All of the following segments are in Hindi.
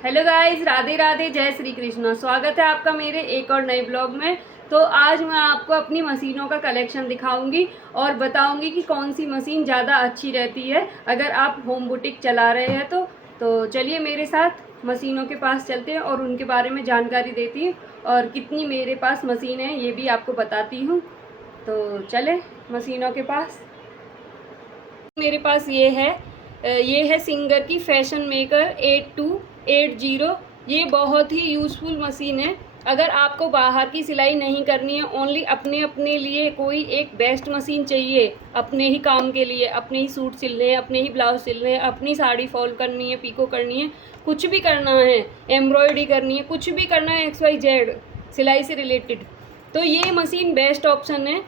हेलो गाइस, राधे राधे, जय श्री कृष्ण। स्वागत है आपका मेरे एक और नए ब्लॉग में। तो आज मैं आपको अपनी मशीनों का कलेक्शन दिखाऊंगी और बताऊंगी कि कौन सी मशीन ज़्यादा अच्छी रहती है अगर आप होम बुटीक चला रहे हैं तो चलिए मेरे साथ मशीनों के पास चलते हैं और उनके बारे में जानकारी देती हूँ और कितनी मेरे पास मशीन है ये भी आपको बताती हूँ। तो चले मशीनों के पास। मेरे पास ये है सिंगर की फैशन मेकर 8280। ये बहुत ही यूज़फुल मशीन है। अगर आपको बाहर की सिलाई नहीं करनी है, ओनली अपने लिए कोई एक बेस्ट मशीन चाहिए अपने ही काम के लिए, अपने ही सूट सिलने हैं, अपने ही ब्लाउज सिलने हैं, अपनी साड़ी फॉल करनी है, पीको करनी है, कुछ भी करना है, एम्ब्रॉयडरी करनी है, कुछ भी करना है XYZ सिलाई से रिलेटेड, तो ये मशीन बेस्ट ऑप्शन है।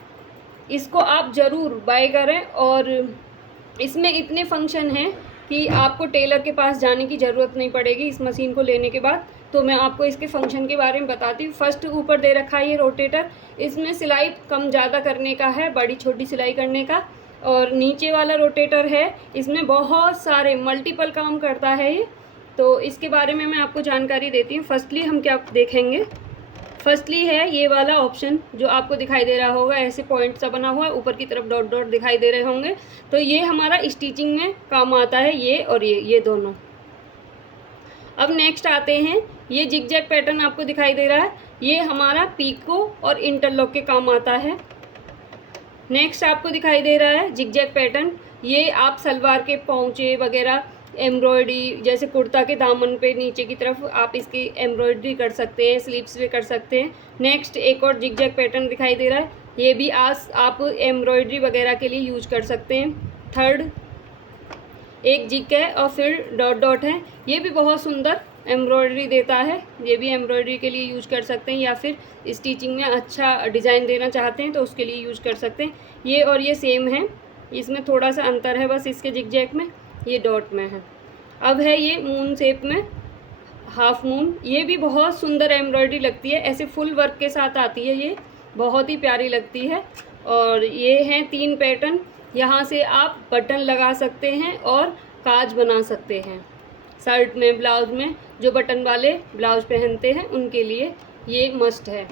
इसको आप ज़रूर बाय करें। और इसमें इतने फंक्शन हैं कि आपको टेलर के पास जाने की ज़रूरत नहीं पड़ेगी इस मशीन को लेने के बाद। तो मैं आपको इसके फंक्शन के बारे में बताती हूँ। फर्स्ट ऊपर दे रखा है ये रोटेटर, इसमें सिलाई कम ज़्यादा करने का है, बड़ी छोटी सिलाई करने का। और नीचे वाला रोटेटर है, इसमें बहुत सारे मल्टीपल काम करता है ये। तो इसके बारे में मैं आपको जानकारी देती हूँ। फर्स्टली हम क्या देखेंगे, फर्स्टली है ये वाला ऑप्शन जो आपको दिखाई दे रहा होगा, ऐसे पॉइंट सा बना हुआ है, ऊपर की तरफ डॉट डॉट दिखाई दे रहे होंगे। तो ये हमारा स्टिचिंग में काम आता है, ये और ये दोनों। अब नेक्स्ट आते हैं, ये जिगजैग पैटर्न आपको दिखाई दे रहा है, ये हमारा पीको और इंटरलॉक के काम आता है। नेक्स्ट आपको दिखाई दे रहा है जिगजैग पैटर्न, ये आप सलवार के पौंचे वगैरह एम्ब्रॉयडरी, जैसे कुर्ता के दामन पे नीचे की तरफ आप इसकी एम्ब्रॉयडरी कर सकते हैं, स्लीव्स पे कर सकते हैं। नेक्स्ट एक और जिगजैग पैटर्न दिखाई दे रहा है, ये भी आप एम्ब्रॉयडरी वगैरह के लिए यूज कर सकते हैं। थर्ड एक जिग है और फिर डॉट डॉट है, ये भी बहुत सुंदर एम्ब्रॉयडरी देता है, ये भी एम्ब्रॉयडरी के लिए यूज कर सकते हैं, या फिर स्टिचिंग में अच्छा डिज़ाइन देना चाहते हैं तो उसके लिए यूज कर सकते हैं। ये और ये सेम है, इसमें थोड़ा सा अंतर है बस इसके जिगजैग में, ये डॉट में है। अब है ये मून शेप में, हाफ मून, ये भी बहुत सुंदर एम्ब्रॉयडरी लगती है, ऐसे फुल वर्क के साथ आती है, ये बहुत ही प्यारी लगती है। और ये हैं 3 पैटर्न, यहाँ से आप बटन लगा सकते हैं और काज बना सकते हैं। शर्ट में, ब्लाउज में, जो बटन वाले ब्लाउज पहनते हैं उनके लिए ये मस्ट है।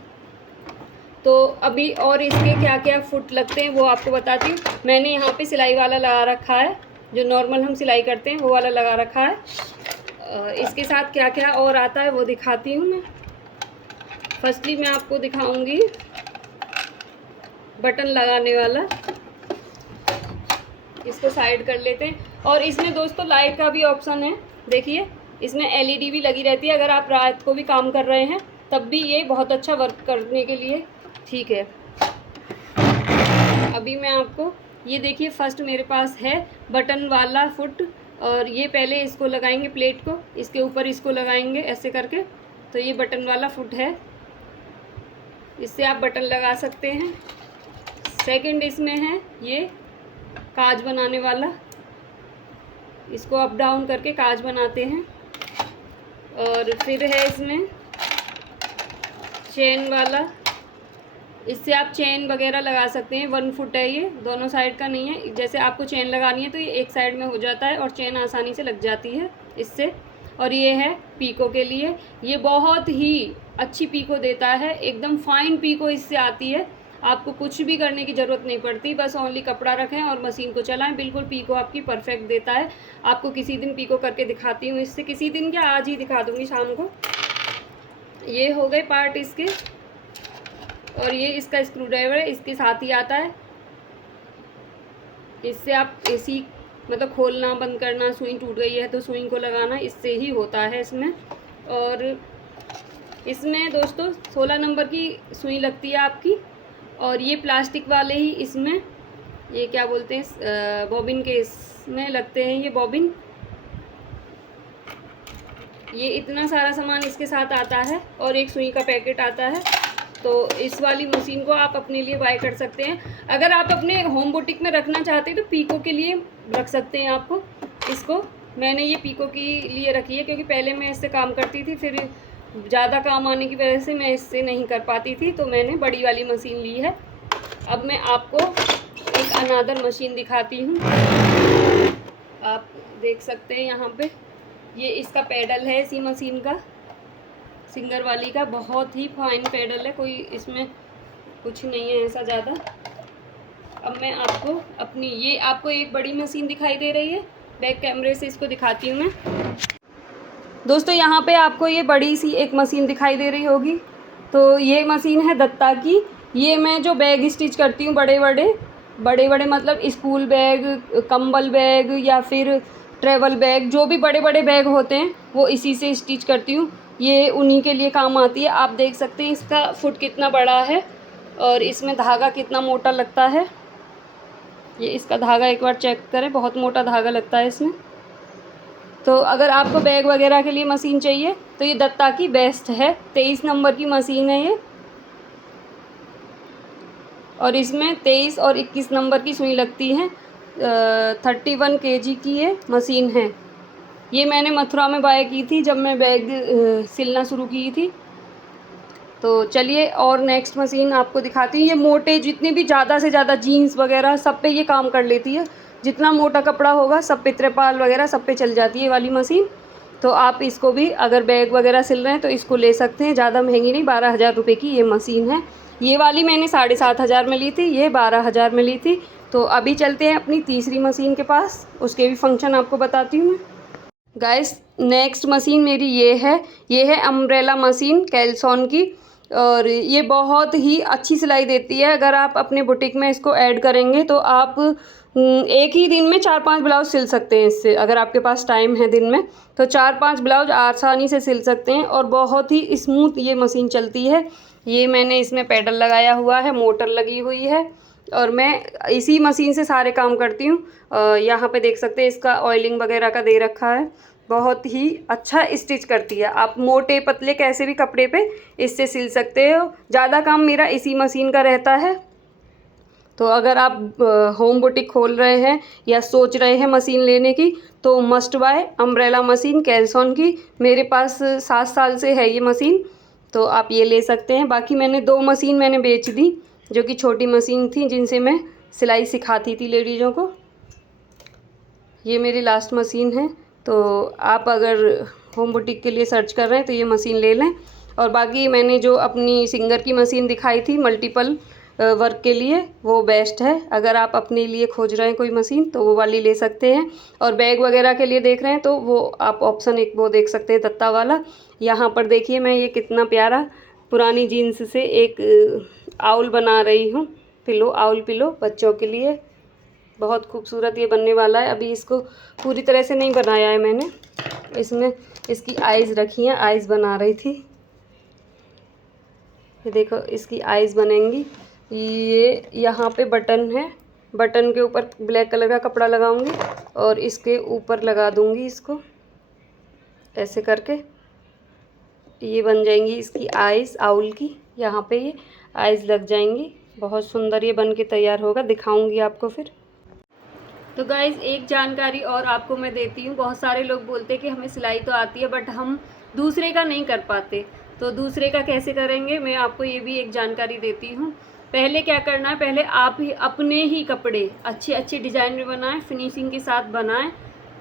तो अभी और इसके क्या क्या फुट लगते हैं वो आपको बताती हूँ। मैंने यहाँ पे सिलाई वाला लगा रखा है, जो नॉर्मल हम सिलाई करते हैं वो वाला लगा रखा है। इसके साथ क्या क्या और आता है वो दिखाती हूँ मैं। फर्स्टली मैं आपको दिखाऊंगी बटन लगाने वाला, इसको साइड कर लेते हैं। और इसमें दोस्तों लाइट का भी ऑप्शन है, देखिए इसमें LED भी लगी रहती है, अगर आप रात को भी काम कर रहे हैं तब भी ये बहुत अच्छा वर्क करने के लिए ठीक है। अभी मैं आपको ये देखिए, फर्स्ट मेरे पास है बटन वाला फुट, और ये पहले इसको लगाएंगे प्लेट को, इसके ऊपर इसको लगाएंगे ऐसे करके, तो ये बटन वाला फुट है, इससे आप बटन लगा सकते हैं। सेकंड इसमें है ये काज बनाने वाला, इसको अप डाउन करके काज बनाते हैं। और फिर है इसमें चेन वाला, इससे आप चेन वगैरह लगा सकते हैं। 1 फुट है ये, दोनों साइड का नहीं है, जैसे आपको चेन लगानी है तो ये एक साइड में हो जाता है और चेन आसानी से लग जाती है इससे। और ये है पीको के लिए, ये बहुत ही अच्छी पीको देता है, एकदम फाइन पीको इससे आती है, आपको कुछ भी करने की ज़रूरत नहीं पड़ती, बस ओनली कपड़ा रखें और मशीन को चलाएं, बिल्कुल पीको आपकी परफेक्ट देता है। आपको किसी दिन पीको करके दिखाती हूँ इससे, किसी दिन क्या आज ही दिखा दूँगी शाम को। ये हो गए पार्ट इसके, और ये इसका स्क्रू ड्राइवर है, इसके साथ ही आता है, इससे आप AC मतलब खोलना बंद करना, सुई टूट गई है तो सुई को लगाना, इससे ही होता है इसमें। और इसमें दोस्तों 16 नंबर की सुई लगती है आपकी, और ये प्लास्टिक वाले ही इसमें, ये क्या बोलते हैं, बॉबिन के इसमें लगते हैं ये बॉबिन। ये इतना सारा सामान इसके साथ आता है और एक सुई का पैकेट आता है। तो इस वाली मशीन को आप अपने लिए बाय कर सकते हैं। अगर आप अपने होम बुटीक में रखना चाहते हैं तो पीको के लिए रख सकते हैं आपको इसको। मैंने ये पीको के लिए रखी है क्योंकि पहले मैं इससे काम करती थी, फिर ज़्यादा काम आने की वजह से मैं इससे नहीं कर पाती थी, तो मैंने बड़ी वाली मशीन ली है। अब मैं आपको एक अनादर मशीन दिखाती हूँ, आप देख सकते हैं यहाँ पे, ये इसका पेडल है इसी मशीन का, सिंगर वाली का, बहुत ही फाइन पेडल है, कोई इसमें कुछ नहीं है ऐसा ज़्यादा। अब मैं आपको अपनी ये आपको एक बड़ी मशीन दिखाई दे रही है, बैक कैमरे से इसको दिखाती हूँ मैं। दोस्तों यहाँ पे आपको ये बड़ी सी एक मशीन दिखाई दे रही होगी, तो ये मशीन है दत्ता की। ये मैं जो बैग स्टिच करती हूँ बड़े बड़े मतलब स्कूल बैग, कंबल बैग या फिर ट्रैवल बैग, जो भी बड़े बड़े बैग होते हैं वो इसी से स्टिच करती हूँ। ये उन्हीं के लिए काम आती है। आप देख सकते हैं इसका फुट कितना बड़ा है और इसमें धागा कितना मोटा लगता है। ये इसका धागा एक बार चेक करें, बहुत मोटा धागा लगता है इसमें। तो अगर आपको बैग वगैरह के लिए मशीन चाहिए तो ये दत्ता की बेस्ट है। 23 नंबर की मशीन है ये, और इसमें 23 और 21 नंबर की सुई लगती है। 31 kg की ये मशीन है। ये मैंने मथुरा में बाय की थी जब मैं बैग सिलना शुरू की थी। तो चलिए और नेक्स्ट मशीन आपको दिखाती हूँ। ये मोटे जितने भी ज़्यादा से ज़्यादा जीन्स वगैरह सब पे ये काम कर लेती है। जितना मोटा कपड़ा होगा सब पे, त्रिपाल वगैरह सब पे चल जाती है ये वाली मशीन। तो आप इसको भी अगर बैग वगैरह सिल रहे हैं तो इसको ले सकते हैं। ज़्यादा महंगी नहीं, 12,000 रुपये की ये मशीन है। ये वाली मैंने 7,500 में ली थी, ये 12,000 में ली थी। तो अभी चलते हैं अपनी तीसरी मशीन के पास, उसके भी फंक्शन आपको बताती हूँ मैं। गाइस नेक्स्ट मशीन मेरी ये है अम्ब्रेला मशीन कैल्सॉन की, और ये बहुत ही अच्छी सिलाई देती है। अगर आप अपने बुटीक में इसको ऐड करेंगे तो आप एक ही दिन में 4-5 ब्लाउज सिल सकते हैं इससे। अगर आपके पास टाइम है दिन में तो 4-5 ब्लाउज आसानी से सिल सकते हैं, और बहुत ही स्मूथ ये मशीन चलती है। ये मैंने इसमें पेडल लगाया हुआ है, मोटर लगी हुई है, और मैं इसी मशीन से सारे काम करती हूँ। यहाँ पे देख सकते हैं इसका ऑयलिंग वगैरह का दे रखा है। बहुत ही अच्छा स्टिच करती है। आप मोटे पतले कैसे भी कपड़े पे इससे सिल सकते हो। ज़्यादा काम मेरा इसी मशीन का रहता है। तो अगर आप होम बुटीक खोल रहे हैं या सोच रहे हैं मशीन लेने की तो मस्ट बाय अम्ब्रेला मशीन कैल्सॉन की। मेरे पास 7 साल से है ये मशीन, तो आप ये ले सकते हैं। बाकी मैंने 2 मशीन मैंने बेच दी जो कि छोटी मशीन थी, जिनसे मैं सिलाई सिखाती थी लेडीज़ों को। ये मेरी लास्ट मशीन है। तो आप अगर होम बुटीक के लिए सर्च कर रहे हैं तो ये मशीन ले लें। और बाकी मैंने जो अपनी सिंगर की मशीन दिखाई थी मल्टीपल वर्क के लिए, वो बेस्ट है। अगर आप अपने लिए खोज रहे हैं कोई मशीन तो वो वाली ले सकते हैं। और बैग वगैरह के लिए देख रहे हैं तो वो आप ऑप्शन एक वो देख सकते हैं दत्ता वाला। यहाँ पर देखिए मैं ये कितना प्यारा पुरानी जीन्स से एक आउल बना रही हूँ, आउल पिलो बच्चों के लिए। बहुत खूबसूरत ये बनने वाला है। अभी इसको पूरी तरह से नहीं बनाया है मैंने, इसमें इसकी आइज़ रखी हैं, आइज़ बना रही थी। ये देखो इसकी आइज़ बनेंगी। ये यहाँ पे बटन है, बटन के ऊपर ब्लैक कलर का कपड़ा लगाऊंगी और इसके ऊपर लगा दूंगी इसको ऐसे करके। ये बन जाएंगी इसकी आइज़ आउल की। यहाँ पे ये आइज़ लग जाएंगी। बहुत सुंदर ये बन के तैयार होगा, दिखाऊंगी आपको फिर। तो गाइज़ एक जानकारी और आपको मैं देती हूँ। बहुत सारे लोग बोलते हैं कि हमें सिलाई तो आती है बट हम दूसरे का नहीं कर पाते, तो दूसरे का कैसे करेंगे, मैं आपको ये भी एक जानकारी देती हूँ। पहले क्या करना है, पहले आप ही अपने ही कपड़े अच्छे अच्छे डिज़ाइन में बनाएं, फिनिशिंग के साथ बनाएं।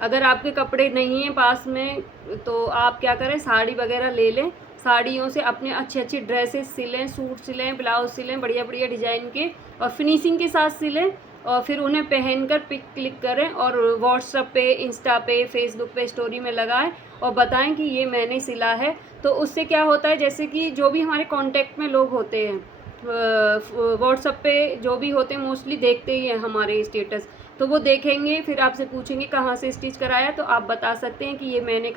अगर आपके कपड़े नहीं हैं पास में तो आप क्या करें, साड़ी वगैरह ले लें, साड़ियों से अपने अच्छे अच्छे ड्रेसेस सिलें, सूट सिलें, ब्लाउज सिलें बढ़िया बढ़िया डिज़ाइन के, और फिनिशिंग के साथ सिलें। और फिर उन्हें पहनकर पिक क्लिक करें और व्हाट्सएप पे, इंस्टा पे, फेसबुक पे स्टोरी में लगाएं और बताएं कि ये मैंने सिला है। तो उससे क्या होता है, जैसे कि जो भी हमारे कांटेक्ट में लोग होते हैं व्हाट्सएप पे जो भी होते हैं मोस्टली देखते ही हैं हमारे स्टेटस, तो वो देखेंगे, फिर आपसे पूछेंगे कहाँ से स्टिच कराया, तो आप बता सकते हैं कि ये मैंने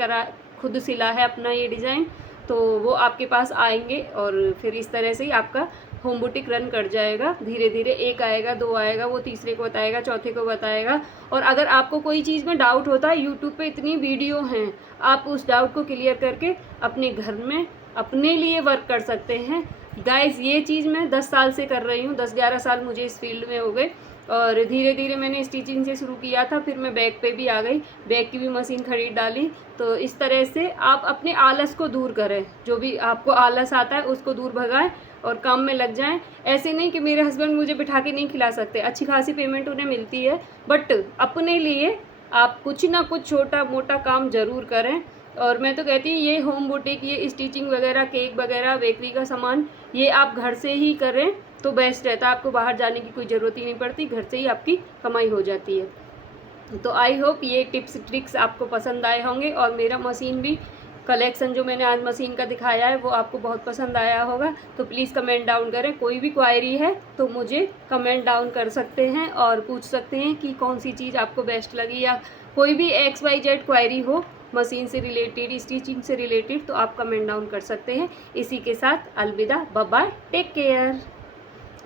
खुद सिला है अपना ये डिज़ाइन। तो वो आपके पास आएंगे और फिर इस तरह से ही आपका होम बुटीक रन कर जाएगा। धीरे धीरे एक आएगा, 2 आएगा, वो तीसरे को बताएगा, चौथे को बताएगा। और अगर आपको कोई चीज़ में डाउट होता है, यूट्यूब पे इतनी वीडियो हैं, आप उस डाउट को क्लियर करके अपने घर में अपने लिए वर्क कर सकते हैं। गाइस ये चीज़ मैं 10 साल से कर रही हूँ, 10-11 साल मुझे इस फील्ड में हो गए। और धीरे धीरे मैंने स्टिचिंग से शुरू किया था, फिर मैं बैग पे भी आ गई, बैग की भी मशीन खरीद डाली। तो इस तरह से आप अपने आलस को दूर करें, जो भी आपको आलस आता है उसको दूर भगाएं और काम में लग जाएं। ऐसे नहीं कि मेरे हस्बैंड मुझे बिठा के नहीं खिला सकते, अच्छी खासी पेमेंट उन्हें मिलती है, बट अपने लिए आप कुछ ना कुछ छोटा मोटा काम ज़रूर करें। और मैं तो कहती हूँ ये होम बुटीक, ये स्टिचिंग वगैरह, केक वगैरह, बेकरी का सामान, ये आप घर से ही करें तो बेस्ट रहता है। आपको बाहर जाने की कोई ज़रूरत ही नहीं पड़ती, घर से ही आपकी कमाई हो जाती है। तो आई होप ये टिप्स ट्रिक्स आपको पसंद आए होंगे और मेरा मशीन भी कलेक्शन जो मैंने आज मशीन का दिखाया है वो आपको बहुत पसंद आया होगा। तो प्लीज़ कमेंट डाउन करें। कोई भी क्वायरी है तो मुझे कमेंट डाउन कर सकते हैं और पूछ सकते हैं कि कौन सी चीज़ आपको बेस्ट लगी, या कोई भी XYZ क्वायरी हो मशीन से रिलेटेड, स्टिचिंग से रिलेटेड, तो आप कमेंट डाउन कर सकते हैं। इसी के साथ अलविदा, bye bye, take care.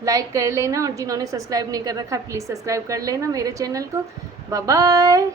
Like कर लेना और जिन्होंने सब्सक्राइब नहीं कर रखा प्लीज़ सब्सक्राइब कर लेना मेरे चैनल को। Bye bye.